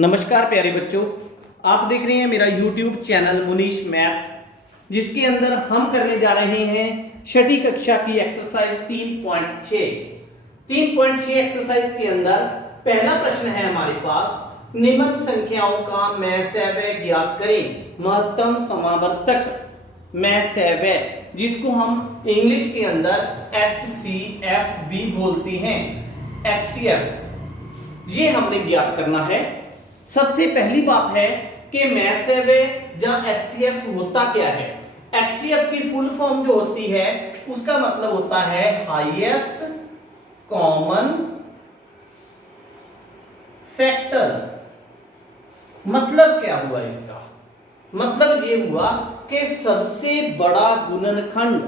नमस्कार प्यारे बच्चों, आप देख रहे हैं मेरा YouTube चैनल मुनीश मैथ, जिसके अंदर हम करने जा रहे हैं छठी कक्षा की एक्सरसाइज 3.6 एक्सरसाइज के अंदर पहला प्रश्न है हमारे पास, निम्न संख्याओं का मैसव्य ज्ञात करें। महत्तम समावर्तक मैसव्य, जिसको हम इंग्लिश के अंदर HCF भी बोलते हैं, HCF, ये हमने ज्ञात करना है। सबसे पहली बात है कि मैसव्य या HCF होता क्या है। HCF की फुल फॉर्म जो होती है उसका मतलब होता है हाईएस्ट कॉमन फैक्टर। मतलब क्या हुआ इसका? मतलब ये हुआ कि सबसे बड़ा गुणनखंड,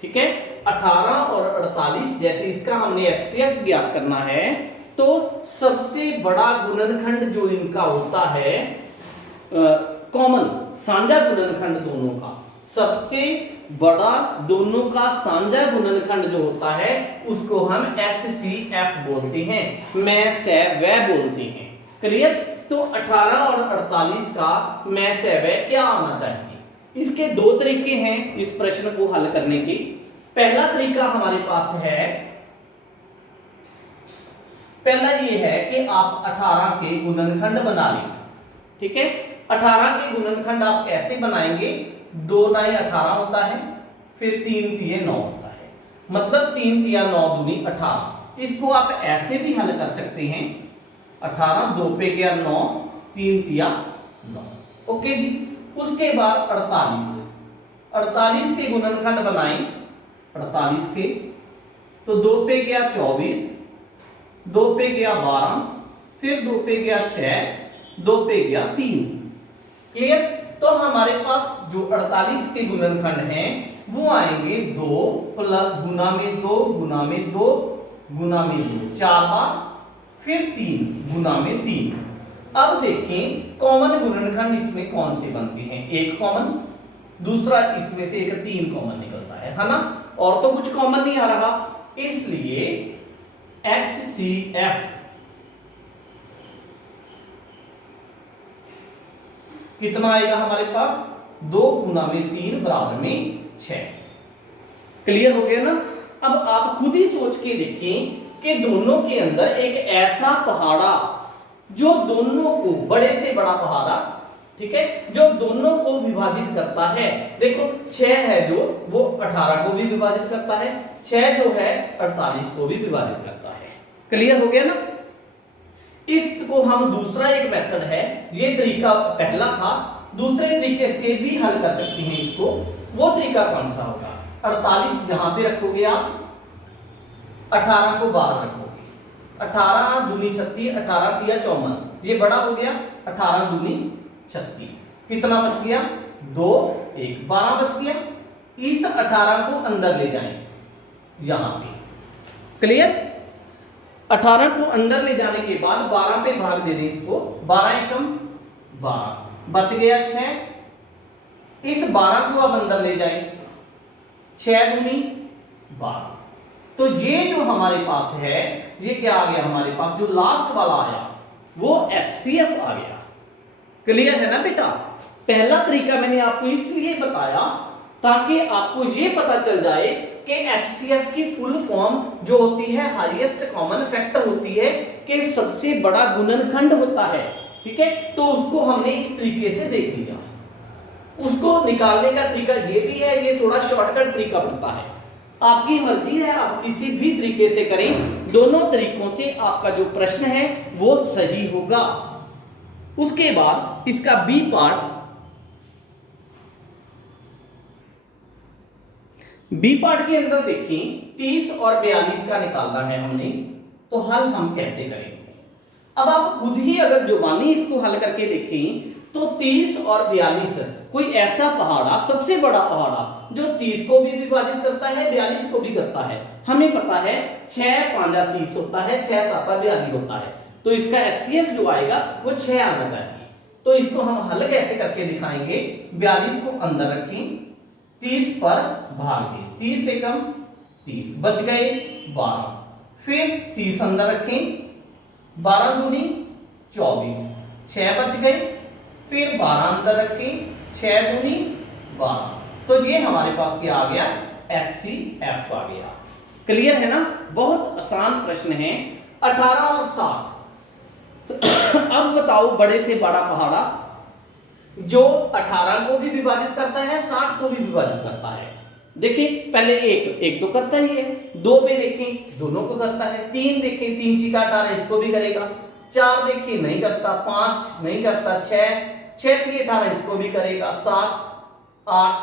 ठीक है, 18 और 48, जैसे इसका हमने HCF ज्ञात करना है, तो सबसे बड़ा गुणनखंड जो इनका होता है कॉमन साझा गुणनखंड दोनों का, सबसे बड़ा दोनों का साझा गुणनखंड जो होता है उसको हम HCF बोलते हैं, मैसव्य बोलते हैं। क्लियर? तो 18 और 48 का मैसव्य क्या आना चाहिए? इसके दो तरीके हैं इस प्रश्न को हल करने के। पहला तरीका हमारे पास है, पहला ये है कि आप 18 के गुणनखंड बना लें। ठीक है, 18 के गुणनखंड आप कैसे बनाएंगे? 2 9 18 होता है, फिर 3 3 9 होता है, मतलब 3 3 9 दूनी 18। इसको आप ऐसे भी हल कर सकते हैं, 18 2 पे गया 9, 3 3 9। ओके जी। उसके बाद 48 के गुणनखंड बनाएं, 48 के, तो 2 पे गया 24, 2 पे गया 12, फिर 2 पे गया 6, 2 पे गया 3। क्लियर? तो हमारे पास जो 48 के गुणनखंड हैं वो आएंगे 2 प्लस गुना में 2 गुना में 2 गुना में 2 4 बार, फिर 3 गुना में 3। अब देखें कॉमन गुणनखंड इसमें कौन से बनते हैं? एक कॉमन, दूसरा इसमें से एक 3 कॉमन निकलता है ना, और तो कुछ कॉमन नहीं आ रहा, इसलिए HCF कितना आएगा हमारे पास? 2 गुना में 3 बराबर में 6। क्लियर हो गया ना? अब आप खुद ही सोच के देखें कि दोनों के अंदर एक ऐसा पहाड़ा जो दोनों को, बड़े से बड़ा पहाड़ा, ठीक है, जो दोनों को विभाजित करता है। देखो 6 है जो, वो 18 को भी विभाजित करता है, 6 जो है 48 को भी विभाजित करता है। क्लियर हो गया ना? इसको हम दूसरा एक मेथड है, ये तरीका पहला था, दूसरे तरीके से भी हल कर सकते हैं इसको। वो तरीका कौन सा होगा? 48 यहां पे रखोगे आप, 18 को बाहर रखोगे, 18 दूनी 36, 18 तिया 54, ये बड़ा हो गया, 18 दूनी 36, कितना बच गया? 2 1 12 बच गया। इस 18 को अंदर ले जाएं यहां पे। क्लियर? 18 को अंदर ले जाने के बाद 12 पे भाग दे दें इसको, 12 एकम 12, बच गया 6। इस 12 को अब अंदर ले जाएं, 6 दूनी 12। तो ये जो हमारे पास है, ये क्या आ गया हमारे पास? जो लास्ट वाला आया वो HCF आ गया। क्लियर है ना बेटा? पहला तरीका मैंने आपको इसलिए बताया ताकि आपको ये पता चल जाए कि HCF की फुल फॉर्म जो होती है हाईएस्ट कॉमन फैक्टर होती है, कि सबसे बड़ा गुणनखंड होता है। ठीक है, तो उसको हमने इस तरीके से देख लिया। उसको निकालने का तरीका ये भी है, ये थोड़ा शॉर्टकट तरीका पड़ता है, आपकी मर्जी है, आप किसी भी तरीके से करें, दोनों तरीकों से आपका जो प्रश्न है वो सही होगा। उसके बाद इसका बी पार्ट, बी पार्ट के अंदर देखिए 30 और 42 का निकालना है हमने, तो हल हम कैसे करेंगे? अब आप खुद ही अगर जुबानी इसको हल करके देखें तो 30 और 42 कोई ऐसा पहाड़ा, सबसे बड़ा पहाड़ा जो 30 को भी विभाजित करता है, 42 को भी करता है। हमें पता है 6 5 30 होता है, 6 7 42 होता है, तो इसका HCF जो आएगा वो 6 आना चाहिए। तो इसको हम हल कैसे करके दिखाएंगे? 42 को अंदर रखें, 30 पर भाग दें, 30 एकम 30, बच गए 12, फिर 30 अंदर रखें, 12 दूनी 24, 6 बच गए, फिर 12 अंदर रखें, 6 दूनी 12, तो ये हमारे पास क्या आ गया, HCF आ गया। क्लियर है ना, बहुत आसान प्रश्न है। 18 और 7, अब बताओ बड़े से बड़ा पहाड़ा जो 18 को भी विभाजित करता है, 60 को भी विभाजित करता है। देखिए पहले एक तो करता ही है, 2 पे देखें दोनों को करता है, 3 देखें 3 6 18 इसको भी करेगा, 4 देखिए नहीं करता, 5 नहीं करता, 6 3 18 इसको भी करेगा, 7 8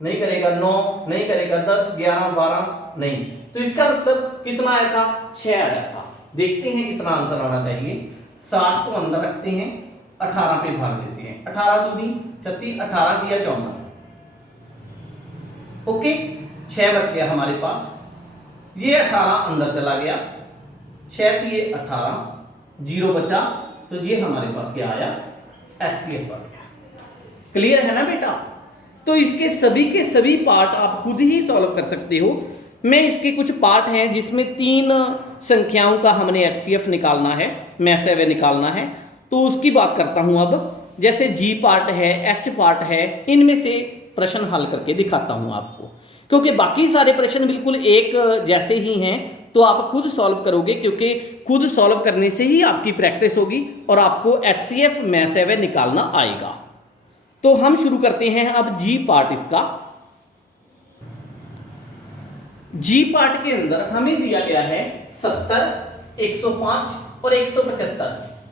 नहीं करेगा, 9 नहीं करेगा, 10 11 12 नहीं। तो इसका मतलब कितना आया था, 6 आया था। देखते हैं कितना आंसर आना चाहिए। 60 को अंदर रखते हैं, 18 पे भाग देते हैं, 18 दूनी 36, 18 दिया 54, ओके 6 बच गया हमारे पास, ये 18 अंदर चला गया, 6 दिए 18, 0 बचा, तो ये हमारे पास क्या आया, HCF आ गया। क्लियर है ना बेटा, तो इसके सभी के सभी पार्ट आप खुद ही सॉल्व कर सकते हो। मैं इसके कुछ पार्ट हैं जिसमें 3 संख्याओं का हमने HCF निकालना है, मैस अवे निकालना है, तो उसकी बात करता हूं अब। जैसे G पार्ट है, H पार्ट है, इनमें से प्रश्न हल करके दिखाता हूं आपको, क्योंकि बाकी सारे प्रश्न बिल्कुल एक जैसे ही हैं, तो आप खुद सॉल्व करोगे, क्योंकि खुद सॉल्व करने से ही आपकी प्रैक्टिस होगी और आपको HCF मैस अवे निकालना आएगा। तो हम शुरू करते हैं अब G पार्ट इसका। G पार्ट के अंदर हमें दिया गया है 70, 105 और 175,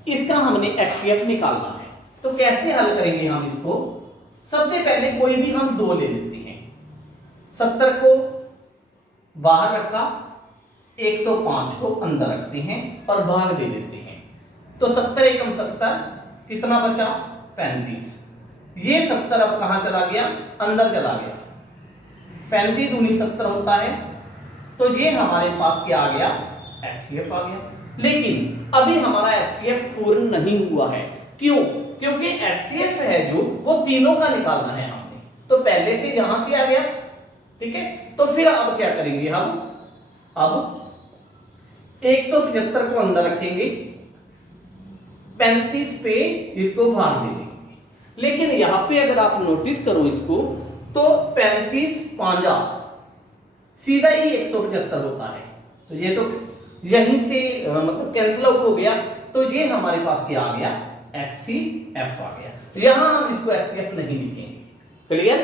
इसका हमने HCF निकालना है। तो कैसे हल करेंगे हम इसको, सबसे पहले कोई भी हम 2 ले लेते हैं, 70 को बाहर रखा, 105 को अंदर रखते हैं और भाग दे देते हैं, तो 70 एकम 70 कितना बचा, 35, ये 70 अब कहां चला गया, अंदर चला गया, 35 दूनी 70 होता है, तो ये हमारे पास क्या आ गया, HCF आ गया। लेकिन अभी हमारा HCF पूर्ण नहीं हुआ है, क्यों, क्योंकि HCF है जो वो तीनों का निकालना है हमने, तो पहले से यहां से आ गया, ठीक है। तो फिर अब क्या करेंगे हम, अब 175 को अंदर रखेंगे, 35 पे इसको भाग दे देंगे। लेकिन यहां पे अगर आप नोटिस करो इसको, तो 35 5 सीधा ही 175 होता है, तो ये तो यहीं से मतलब कैंसिल आउट हो गया, तो ये हमारे पास क्या आ गया, HCF आ गया। यहां हम इसको HCF नहीं लिखेंगे, क्लियर,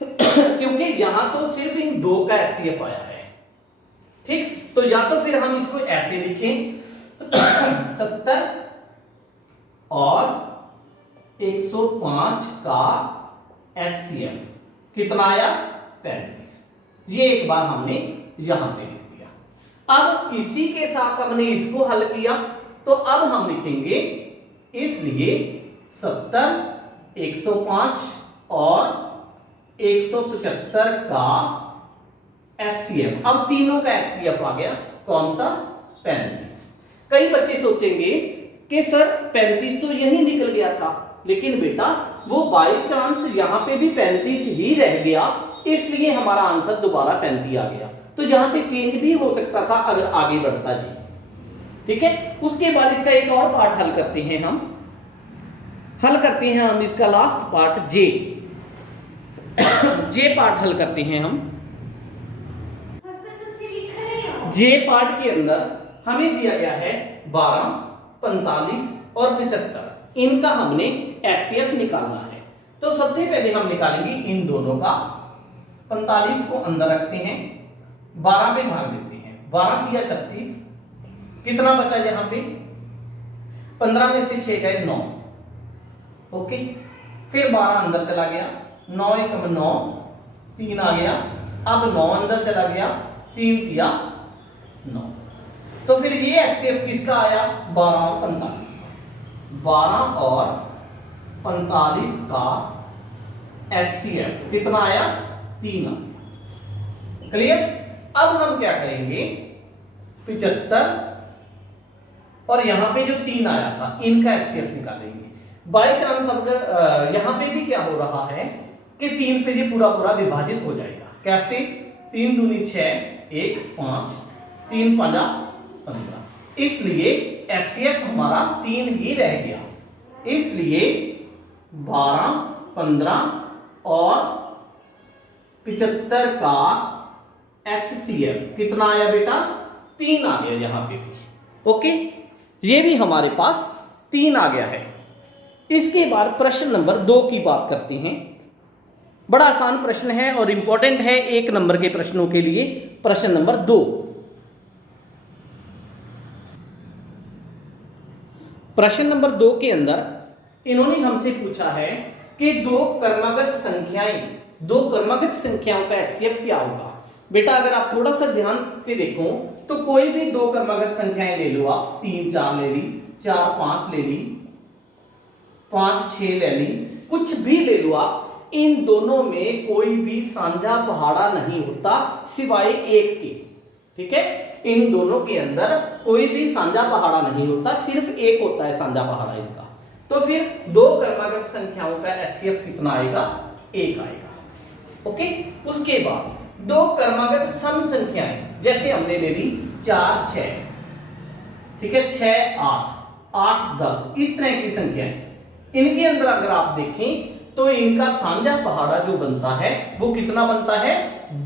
क्योंकि यहां तो सिर्फ इन 2 का HCF आया है, ठीक। तो या तो फिर हम इसको ऐसे लिखें 70 और 105 का HCF कितना आया, 35, ये एक बार हमने यहां पे लिख दिया। अब इसी के साथ हमने इसको हल किया, तो अब हम लिखेंगे इसलिए 70, 105 और 175 का HCF, अब तीनों का HCF आ गया, कौन सा, 35। कई बच्चे सोचेंगे कि सर 35 तो यही निकल गया था, लेकिन बेटा वो बाय चांस यहां पे भी 35 ही रह गया, इसलिए हमारा आंसर दोबारा 35 आ गया। तो यहां पे चेंज भी हो सकता था अगर आगे बढ़ता जी, ठीक है। उसके बाद इसका एक और पार्ट हल करते हैं हम इसका लास्ट पार्ट जे पार्ट हल करते हैं हम। जे पार्ट के अंदर हमें दिया गया है 12, 45 और 75, इनका हमने HCF निकालना है। तो सबसे पहले हम निकालेंगे इन दोनों का, 45 को अंदर रखते हैं, 12 पे भाग देते हैं, 12 दिया 36, कितना बचा यहां पे, 15 में से 6 गए 9, ओके। फिर 12 अंदर चला गया, 9 एकम 9, 3 आ गया, अब 9 अंदर चला गया, 3 दिया 9, तो फिर ये HCF किसका आया, 12 और 45, 12 और 45 का HCF कितना आया, 3 आया, क्लियर। अब हम क्या करेंगे, 75 और यहां पे जो 3 आया था इनका HCF निकालेंगे। बाय चांस अगर यहां पे भी क्या हो रहा है कि 3 पे ये पूरा पूरा विभाजित हो जाएगा, कैसे, 3 दूनी 6, 1 5, 3 5 15, इसलिए HCF हमारा 3 ही रह गया। इसलिए 12, 15 और 75 का HCF कितना आया बेटा? 3 आ गया यहां पे भी। ओके, ये भी हमारे पास 3 आ गया है। इसके बाद प्रश्न नंबर 2 की बात करते हैं। बड़ा आसान प्रश्न है और इंपॉर्टेंट है 1 नंबर के प्रश्नों के लिए। प्रश्न नंबर 2, प्रश्न नंबर 2 के अंदर इन्होंने हमसे पूछा है कि दो क्रमागत संख्याओं का HCF क्या होगा। बेटा अगर आप थोड़ा सा ध्यान से देखो तो कोई भी दो क्रमागत संख्याएं ले लो आप, 3 4 ले ली, 4 5 ले ली, 5 6 ले ली, कुछ भी ले लो आप, इन दोनों में कोई भी साझा पहाड़ा नहीं होता सिवाय एक के। ठीक है, इन दोनों के अंदर कोई भी साझा पहाड़ा नहीं होता, सिर्फ एक होता है साझा पहाड़ा इनका। तो फिर दो क्रमागत संख्याओं का HCF कितना आएगा? 1 आएगा। ओके, उसके बाद दो क्रमागत सम संख्याएं, जैसे हमने ले ली 4 6, ठीक है, 6 8, 8 10, इस तरह की संख्याएं, इनके अंदर अगर आप देखें तो इनका साझा पहाड़ा जो बनता है वो कितना बनता है?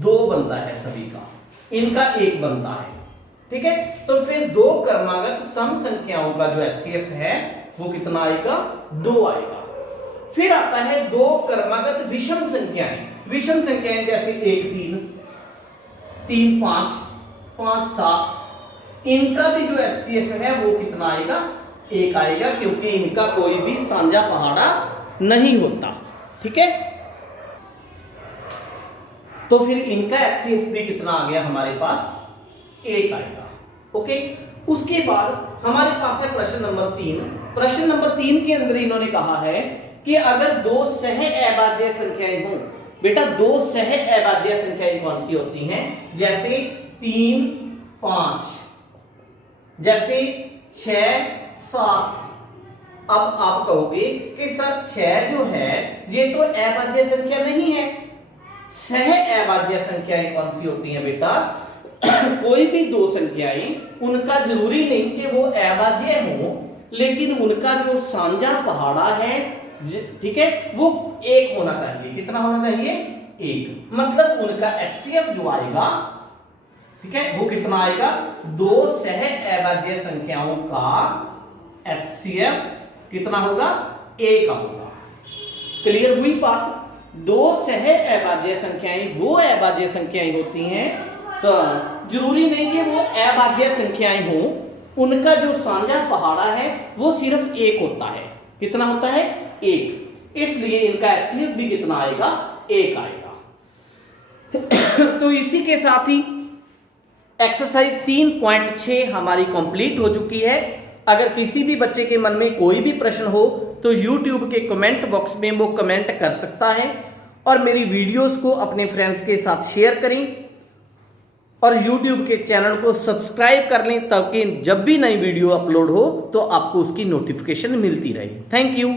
2 बनता है सभी का, इनका 1 बनता है। ठीक है, तो फिर दो क्रमागत सम संख्याओं का जो HCF है वो कितना आएगा? 2 आएगा। फिर आता है दो क्रमागत विषम संख्याएं। विषम संख्याएं जैसे 1 3, 3 5, 5 7, इनका भी जो HCF है वो कितना आएगा? 1 आएगा, क्योंकि इनका कोई भी साझा पहाड़ा नहीं होता। ठीक है, तो फिर इनका HCF भी कितना आ गया हमारे पास? 1 आएगा। ओके, उसके बाद हमारे पास है प्रश्न नंबर 3। प्रश्न नंबर 3 के अंदर इन्होंने कहा है कि अगर दो सह अभाज्य संख्याएं हों। बेटा दो सह अभाज्य संख्याएं कौन सी होती हैं? जैसे 3 5, जैसे 6 7। अब आप कहोगे कि सर 6 जो है ये तो अभाज्य संख्या नहीं है। सह अभाज्य संख्याएं कौन सी होती हैं बेटा? कोई भी दो संख्याएं, उनका जरूरी नहीं कि वो अभाज्य हो, लेकिन उनका जो साझा पहाड़ा है, ठीक है, वो 1 होना चाहिए। कितना होना चाहिए? 1। मतलब उनका HCF जो आएगा, ठीक है, वो कितना आएगा? दो सह अभाज्य संख्याओं का HCF कितना होगा? 1 होगा। क्लियर हुई बात? दो सह अभाज्य संख्याएं वो अभाज्य संख्याएं होती हैं, तो जरूरी नहीं कि वो अभाज्य संख्याएं हो, उनका जो साझा पहाड़ा है वो सिर्फ 1 होता है। कितना होता है? 1। इसलिए इनका HCF भी कितना आएगा? 1 आएगा। तो इसी के साथ ही एक्सरसाइज 3.6 हमारी कंप्लीट हो चुकी है। अगर किसी भी बच्चे के मन में कोई भी प्रश्न हो तो YouTube के कमेंट बॉक्स में वो कमेंट कर सकता है, और मेरी वीडियोस को अपने फ्रेंड्स के साथ शेयर करें और YouTube के चैनल को सब्सक्राइब कर लें, ताकि जब भी नई वीडियो अपलोड हो तो आपको उसकी नोटिफिकेशन मिलती रहे। Thank you.